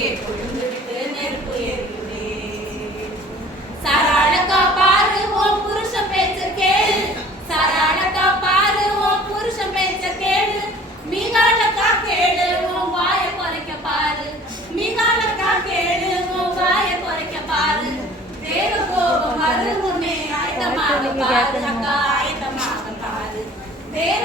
அங்கே கொழுந்துட்டு நெருப்பு ஏறுதே. சரளக்கா பாரு உன் புருஷன் பேச்ச கேளு, சரளக்கா பாரு உன் புருஷன் பேச்ச கேளு, மிகாலக்கா கேளு உன் வாய குறைக்க பாரு, மிகாலக்கா கேளு உன் வாய குறைக்க பாரு. தேவ கோபம் வரும் முன்னே ஆயத்தமாக பாரு, அக்கா ஆயத்தமாக பாரு. தேவ